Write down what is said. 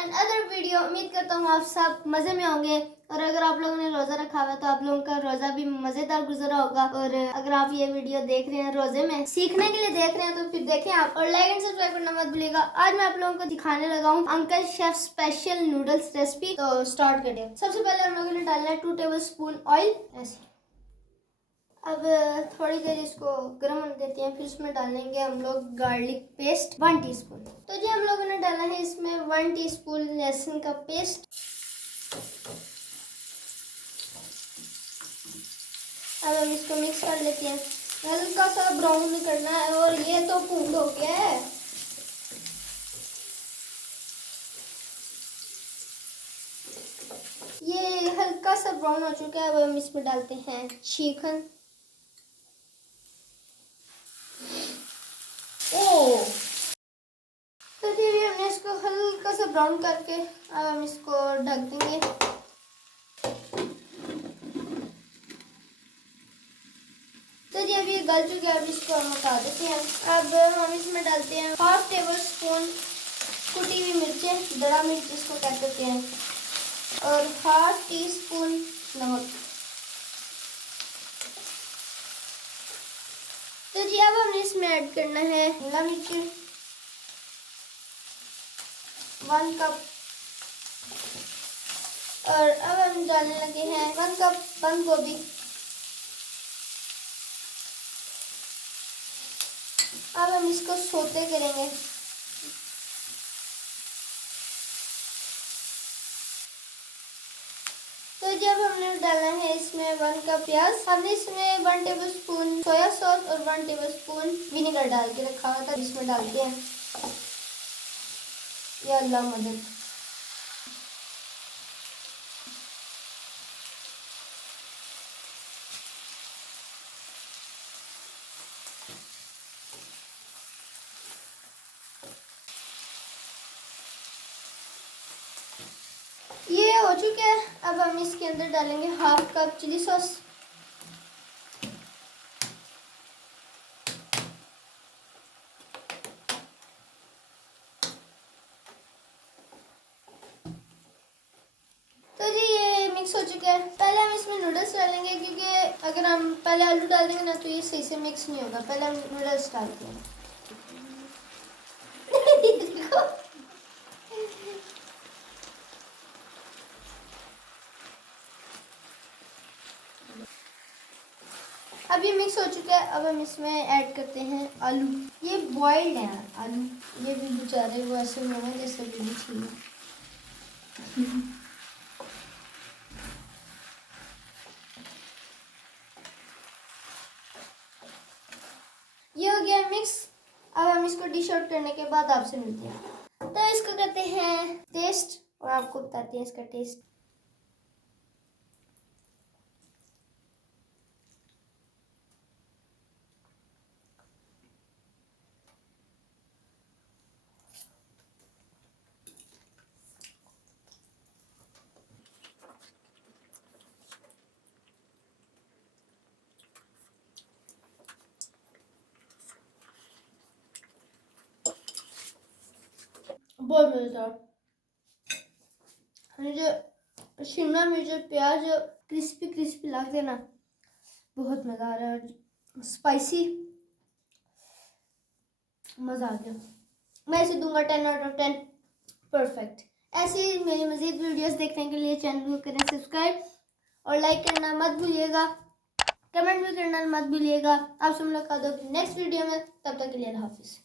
And other video. उम्मीद करता हूँ आप सब मज़े में होंगे और अगर आप लोगों ने रोज़ा रखा हुआ है तो आप लोगों का रोज़ा भी मज़ेदार गुजरा होगा। और अगर आप ये वीडियो देख रहे हैं रोज़े में सीखने के लिए देख रहे हैं तो फिर देखें आप, और लाइक एंड सब्सक्राइब करना मत भूलिएगा। आज मैं आप लोगों को दिखाने लगा हूँ uncle chef special noodles recipe. तो स्टार्ट करें। सबसे पहले हम लोगों ने डालना है 2 टेबलस्पून ऑयल ऐसे। अब थोड़ी देर इसको गर्म होने देते हैं, फिर इसमें डालेंगे हम लोग गार्लिक पेस्ट 1 टीस्पून। तो जी हम लोगों ने डाला है इसमें 1 टीस्पून लहसुन का पेस्ट। अब हम इसको मिक्स कर लेते हैं, हल्का सा ब्राउन करना है। और ये तो पूर्ण हो गया है। ये हल्का सा ब्राउन हो चुका है। अब हम इसमें डालते हैं चिकन। तो फिर हमने इसको हल्का सा ब्राउन करके अब हम इसको ढक देंगे। तो जी अभी ये गल चुके हैं, अब इसको हम हटा देते हैं। अब हम इसमें डालते हैं 1/2 टेबलस्पून कुटी हुई मिर्चें, दड़ा मिर्च जिसको कहते हैं, और 1/2 टीस्पून नमक। तो जी अब हमने इसमें ऐड करना है शिमला मिर्च 1 कप, और अब हम डालने लगे हैं 1 कप बंद गोभी। अब हम इसको सोते करेंगे। तो जब हमने डाला है इसमें 1 कप प्याज, हमने इसमें 1 टेबलस्पून सोया सॉस और 1 टेबलस्पून विनेगर डाल के रखा हुआ था, इसमें डालते हैं। या अल्लाह मदद। ये हो चुका है। अब हम इसके अंदर डालेंगे 1/2 कप चिली सॉस। तो जी ये मिक्स हो चुका है। पहले हम इसमें नूडल्स डालेंगे, क्योंकि अगर हम पहले आलू डाल देंगे ना तो ये सही से मिक्स नहीं होगा। पहले हम नूडल्स डालते हैं। अब ये मिक्स हो चुका है। अब हम इसमें ऐड करते हैं आलू। ये बॉइल्ड है आलू, ये भी बेचारे वो ऐसे हुए हैं जैसे बेबी थी। ये हो गया मिक्स। अब हम इसको डिश आउट करने के बाद आपसे मिलते हैं। तो इसको करते हैं टेस्ट और आपको बताते हैं इसका टेस्ट। बहुत मज़ेदार। जो शिमला मिर्च प्याज क्रिस्पी क्रिस्पी लगते हैं ना, बहुत मज़ा आ रहा है। और स्पाइसी, मज़ा आ गया। मैं इसे दूंगा 10 आउट ऑफ 10, परफेक्ट। ऐसी मेरी मज़ीद वीडियोस देखने के लिए चैनल को करें सब्सक्राइब और लाइक करना मत भूलिएगा, कमेंट भी करना मत भूलिएगा। आपसे मुलाकात होगी नेक्स्ट वीडियो में, तब तक के लिए अल्लाह हाफिज़।